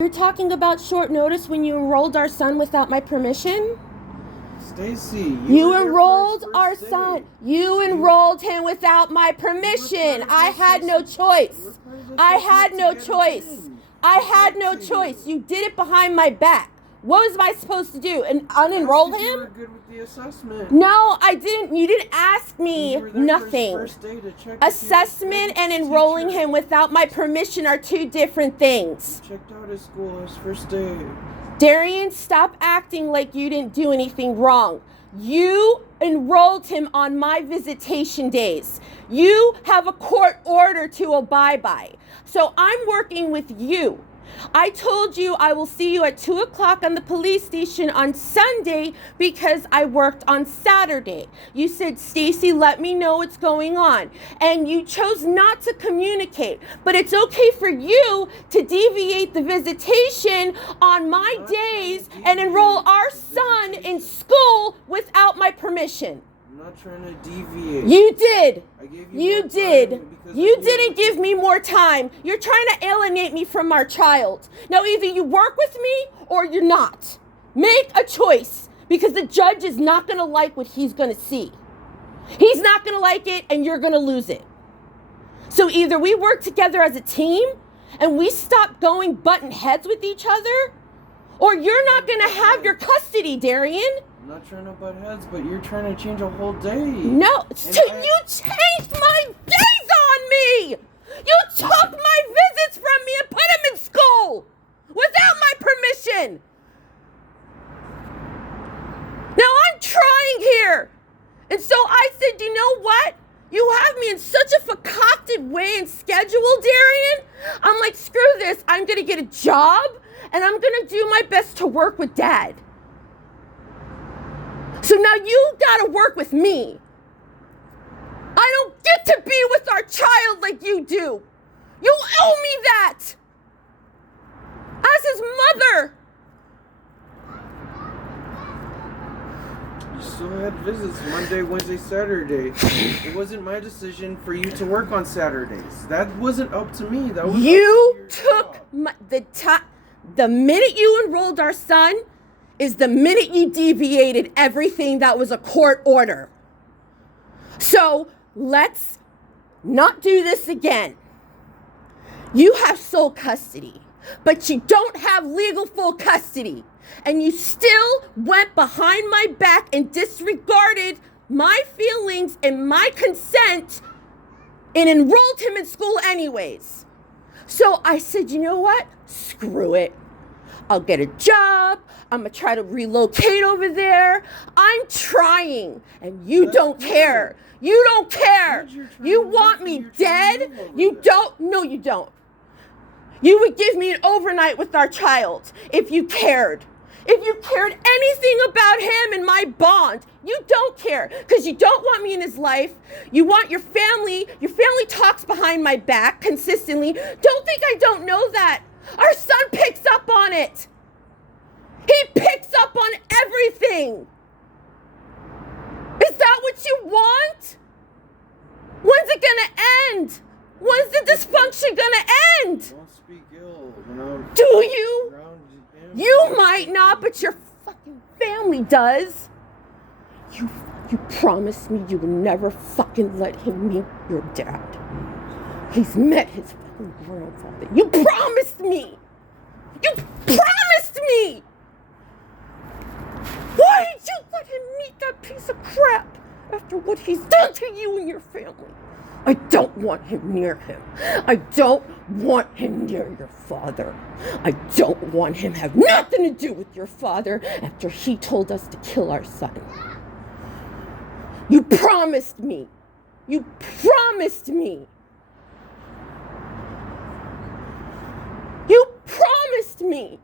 You're talking about short notice when you enrolled our son without my permission? Stacy, you enrolled our son. You enrolled him without my permission. I had no choice. I had no choice. I had no choice. You did it behind my back. What was I supposed to do? And unenroll him? You were good with the assessment. No, I didn't. You didn't ask me nothing. Assessment and enrolling him without my permission are two different things. You checked out his school his first day. Darian, stop acting like you didn't do anything wrong. You enrolled him on my visitation days. You have a court order to abide by. So I'm working with you. I told you I will see you at 2 o'clock on the police station on Sunday because I worked on Saturday. You said, Stacy, let me know what's going on. And you chose not to communicate. But it's okay for you to deviate the visitation on my days and enroll our son in school without my permission. I'm not trying to deviate. You did. I gave You did. You didn't give me more time. You're trying to alienate me from our child. Now, either you work with me or you're not. Make a choice, because the judge is not going to like what he's going to see. He's not going to like it, and you're going to lose it. So either we work together as a team and we stop going button heads with each other, or you're not going to have your custody, Darian. I'm not trying to butt heads, but you're trying to change a whole day. No, you changed my days on me! You took my visits from me and put him in school without my permission! Now I'm trying here! And so I said, you know what? You have me in such a concocted way and schedule, Darian. I'm like, screw this. I'm going to get a job and I'm going to do my best to work with Dad. So now you gotta work with me. I don't get to be with our child like you do. You owe me that. As his mother. You still had visits Monday, Wednesday, Saturday. It wasn't my decision for you to work on Saturdays. That wasn't up to me. That was you took the minute you enrolled our son is the minute you deviated everything that was a court order. So let's not do this again. You have sole custody, but you don't have legal full custody. And you still went behind my back and disregarded my feelings and my consent and enrolled him in school anyways. So I said, you know what? Screw it. I'll get a job. I'm going to try to relocate over there. I'm trying, and you don't care. You don't care. You want me dead? You don't? No, you don't. You would give me an overnight with our child if you cared. If you cared anything about him and my bond, you don't care because you don't want me in his life. You want your family. Your family talks behind my back consistently. Don't think I don't know that. Our son picks up on it. He picks up on everything. Is that what you want? When's it gonna end? When's the dysfunction gonna end? Don't speak ill, you know. Do you? You might not, but your fucking family does. You promised me you would never fucking let him meet your dad. He's met his fucking grandfather. You promised me. You promised me. Why did you let him meet that piece of crap after what he's done to you and your family? I don't want him near him. I don't want him near your father. I don't want him have nothing to do with your father after he told us to kill our son. You promised me. You promised me. You promised me.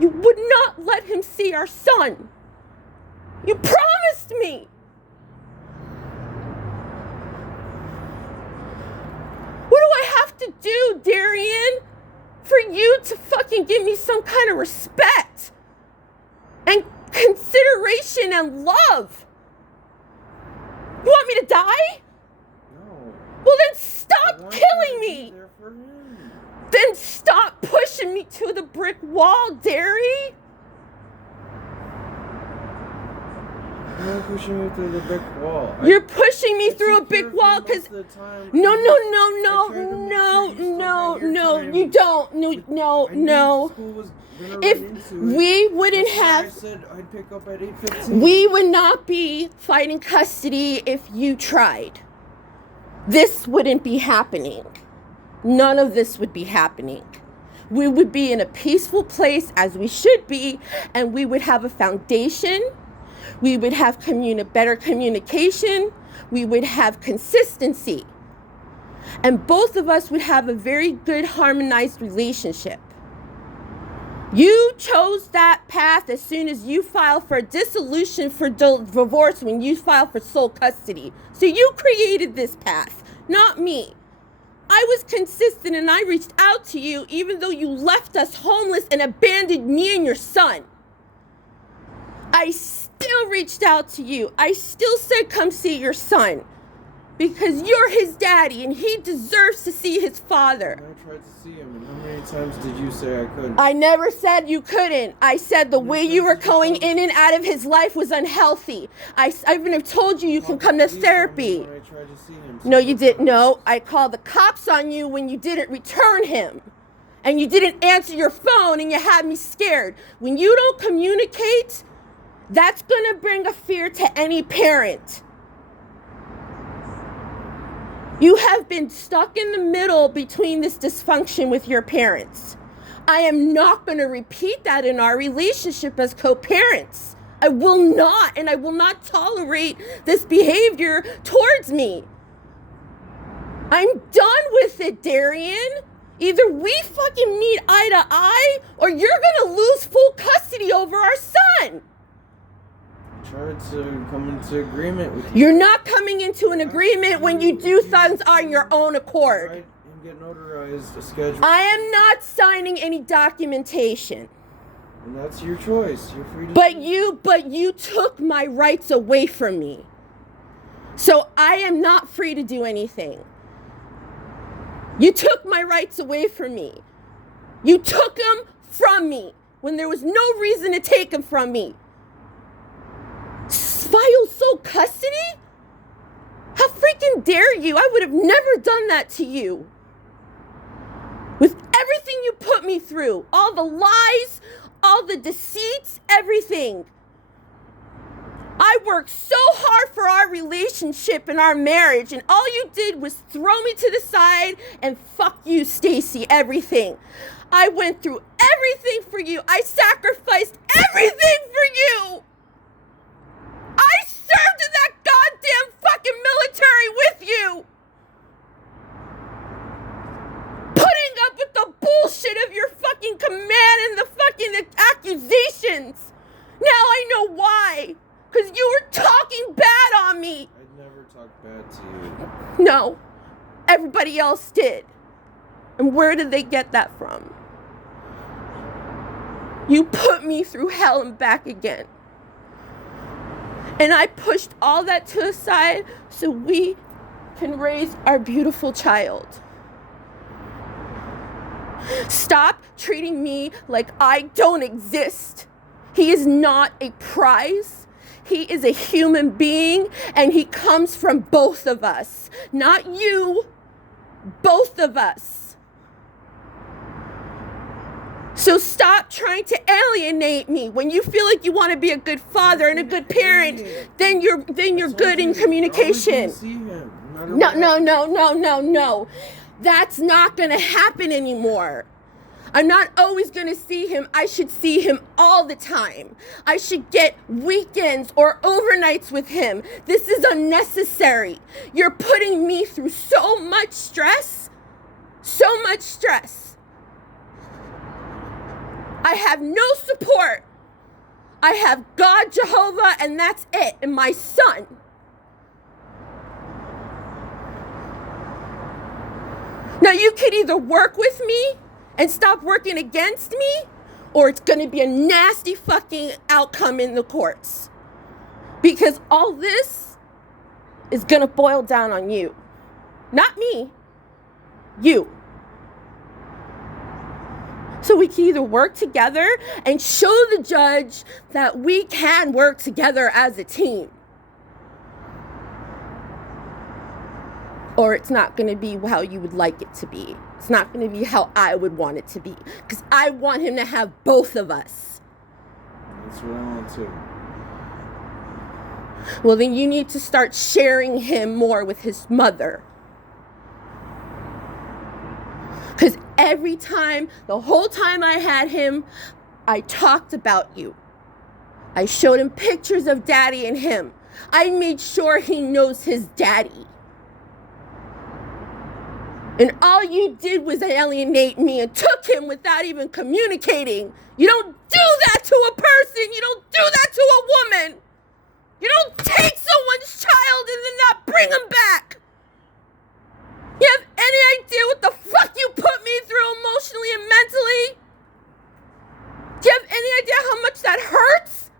You would not let him see our son. You promised me. What do I have to do, Darian, for you to fucking give me some kind of respect and consideration and love? You want me to die? No. Well, then stop killing me. Then stop pushing me to the brick wall, Derry. I'm not pushing you through the brick wall. You're pushing me through a brick wall because no, you don't. No. If we wouldn't have, I said I'd pick up at 8:15. we would not be fighting custody if you tried. This wouldn't be happening. None of this would be happening. We would be in a peaceful place as we should be, and we would have a foundation. We would have better communication. We would have consistency. And both of us would have a very good harmonized relationship. You chose that path as soon as you filed for dissolution for divorce when you filed for sole custody. So you created this path, not me. I was consistent and I reached out to you even though you left us homeless and abandoned me and your son. I still reached out to you. I still said come see your son because you're his daddy and he deserves to see his father. I tried to see him, and how many times did you say I couldn't? I never said you couldn't. I said the way you were going in and out of his life was unhealthy. I even have told you can come to therapy. When I tried to see him, No, you didn't. No, I called the cops on you when you didn't return him. And you didn't answer your phone and you had me scared. When you don't communicate, that's going to bring a fear to any parent. You have been stuck in the middle between this dysfunction with your parents. I am not going to repeat that in our relationship as co-parents. I will not, and I will not tolerate this behavior towards me. I'm done with it, Darian. Either we fucking meet eye to eye, or you're going to lose full custody over our son. Tried to come into agreement with you. You're not coming into an agreement when you do things on your own accord. Right, and get notarized a schedule. I am not signing any documentation. And that's your choice. You're free to. But you took my rights away from me. So I am not free to do anything. You took my rights away from me. You took them from me when there was no reason to take them from me. File sole custody? How freaking dare you? I would have never done that to you. With everything you put me through, all the lies, all the deceits, everything. I worked so hard for our relationship and our marriage, and all you did was throw me to the side and fuck you, Stacy, everything. I went through everything for you. I sacrificed everything for you. I served in that goddamn fucking military with you. Putting up with the bullshit of your fucking command and the fucking accusations. Now I know why. Because you were talking bad on me. I'd never talk bad to you. No. Everybody else did. And where did they get that from? You put me through hell and back again. And I pushed all that to the side so we can raise our beautiful child. Stop treating me like I don't exist. He is not a prize. He is a human being, and he comes from both of us. Not you, both of us. So stop trying to alienate me. When you feel like you want to be a good father and a good parent, then you're good in communication. No. That's not going to happen anymore. I'm not always going to see him. I should see him all the time. I should get weekends or overnights with him. This is unnecessary. You're putting me through so much stress. So much stress. I have no support. I have God, Jehovah, and that's it, and my son. Now you could either work with me and stop working against me, or it's going to be a nasty fucking outcome in the courts. Because all this is going to boil down on you. Not me. You. So we can either work together and show the judge that we can work together as a team. Or it's not going to be how you would like it to be. It's not going to be how I would want it to be. Because I want him to have both of us. That's what I want too. Well, then you need to start sharing him more with his mother. Because every time, the whole time I had him, I talked about you. I showed him pictures of daddy and him. I made sure he knows his daddy. And all you did was alienate me and took him without even communicating. You don't do that to a person. You don't do that to a woman. You don't take someone's child and then not bring him back. You have any idea what the fuck you put me through emotionally and mentally? Do you have any idea how much that hurts?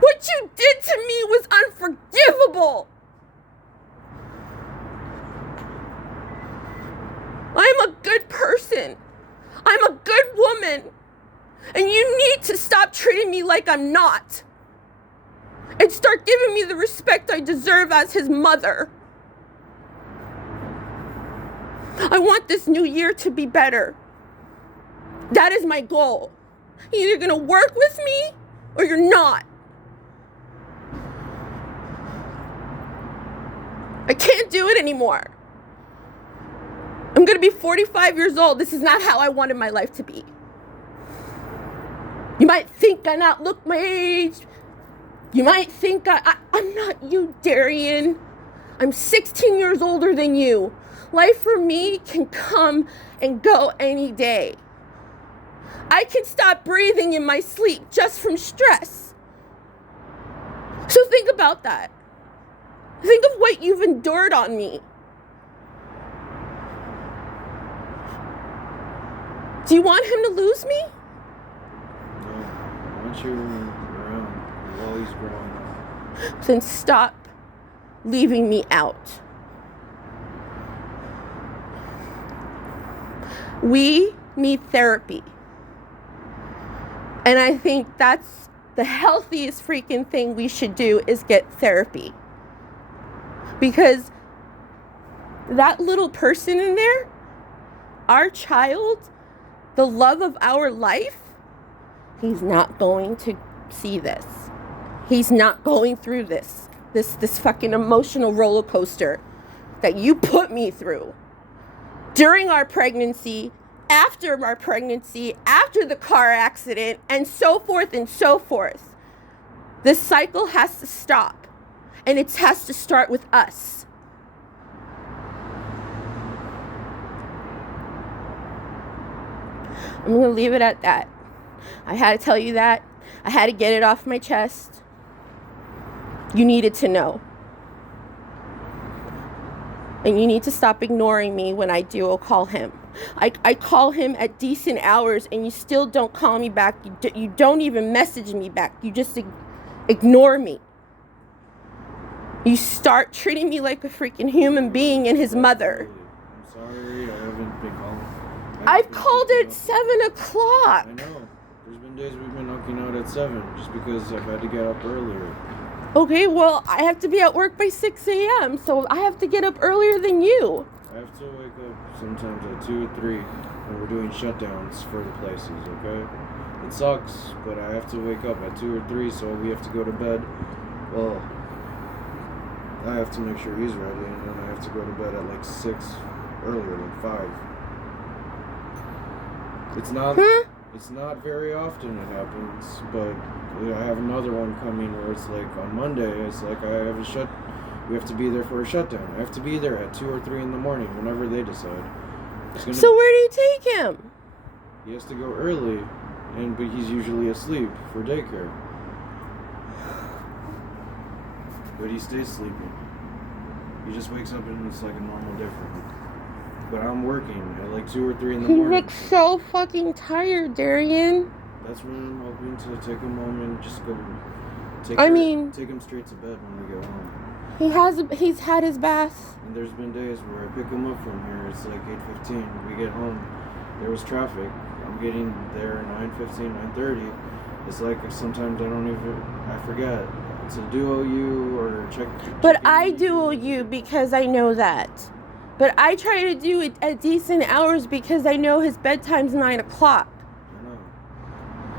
What you did to me was unforgivable. I'm a good person. I'm a good woman. And you need to stop treating me like I'm not. And start giving me the respect I deserve as his mother. I want this new year to be better. That is my goal. You're either gonna work with me or you're not. I can't do it anymore. I'm gonna be 45 years old. This is not how I wanted my life to be. You might think I not look my age. You might think I'm not you, Darian. I'm 16 years older than you. Life for me can come and go any day. I can stop breathing in my sleep just from stress. So think about that. Think of what you've endured on me. Do you want him to lose me? No, I want you around while he's growing up. Then stop leaving me out. We need therapy. And I think that's the healthiest freaking thing we should do is get therapy. Because that little person in there, our child, the love of our life, he's not going to see this. He's not going through this fucking emotional roller coaster that you put me through during our pregnancy, after our pregnancy, after the car accident, and so forth and so forth. This cycle has to stop, and it has to start with us. I'm going to leave it at that. I had to tell you that. I had to get it off my chest. You needed to know. And you need to stop ignoring me when I do call him. I call him at decent hours and you still don't call me back. You don't even message me back. You just ignore me. You start treating me like a freaking human being and his mother. I'm sorry, I haven't been calling. I've called at 7 o'clock. I know. There's been days we've been knocking out at 7 just because I've had to get up earlier. Okay, well, I have to be at work by 6 a.m., so I have to get up earlier than you. I have to wake up sometimes at 2 or 3 when we're doing shutdowns for the places, okay? It sucks, but I have to wake up at 2 or 3, so we have to go to bed. Well, I have to make sure he's ready, and then I have to go to bed at like 6, earlier, like 5. It's not very often it happens, but I have another one coming where it's like on Monday, it's like we have to be there for a shutdown. I have to be there at 2 or 3 in the morning whenever they decide. So where do you take him? He has to go early, but he's usually asleep for daycare. But he stays sleeping. He just wakes up and it's like a normal day for him. But I'm working at like 2 or 3 in the morning. He looks so fucking tired, Darian. That's when I'm hoping to take him home and just go take him straight to bed when we get home. He's had his bath. And there's been days where I pick him up from here. It's like 8:15. We get home there was traffic. I'm getting there 9:15, 9:30. It's like sometimes I forget to duo you or check. But I duo you because I know that. But I try to do it at decent hours because I know his bedtime's 9 o'clock. I know.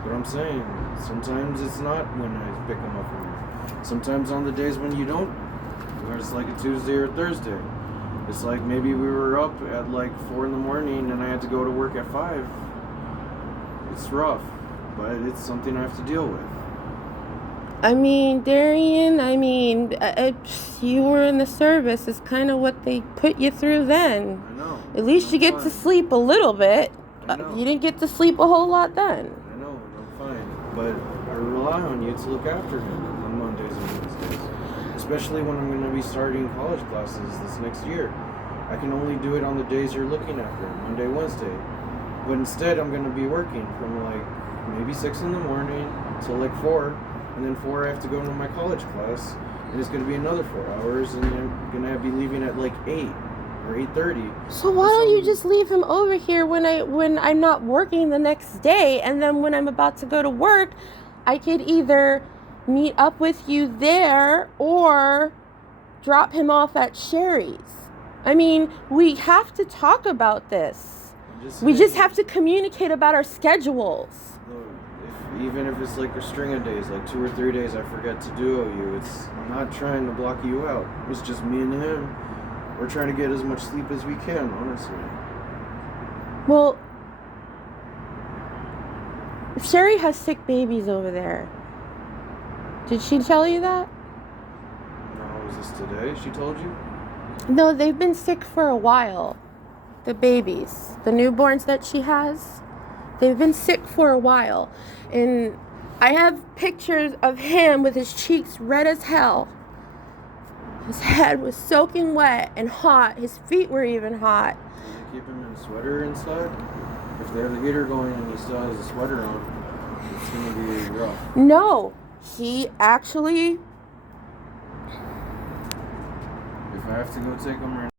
But I'm saying, sometimes it's not when I pick him up from you. Sometimes on the days when you don't, where it's like a Tuesday or Thursday. It's like maybe we were up at like 4 in the morning and I had to go to work at 5. It's rough, but it's something I have to deal with. I mean, Darian, you were in the service. It's kind of what they put you through then. I know. At least you get to sleep a little bit. I know. You didn't get to sleep a whole lot then. I know, I'm fine. But I rely on you to look after him on Mondays and Wednesdays. Especially when I'm going to be starting college classes this next year. I can only do it on the days you're looking after him, Monday, Wednesday. But instead, I'm going to be working from like maybe 6 in the morning till like 4. And then 4, I have to go into my college class. And it's going to be another 4 hours. And then I'm going to be leaving at like 8 or 8:30. So why don't you just leave him over here when I'm not working the next day? And then when I'm about to go to work, I could either meet up with you there or drop him off at Sherry's. I mean, we have to talk about this. We just have to communicate about our schedules. Even if it's like a string of days, like 2 or 3 days I forget to duo you, I'm not trying to block you out. It's just me and him. We're trying to get as much sleep as we can, honestly. Well, Sherry has sick babies over there. Did she tell you that? No, was this today she told you? No, they've been sick for a while. The babies, the newborns that she has, they've been sick for a while. And I have pictures of him with his cheeks red as hell. His head was soaking wet and hot. His feet were even hot. Can you keep him in a sweater inside? If they have the heater going and he still has a sweater on, it's going to be rough. No, he actually... If I have to go take him right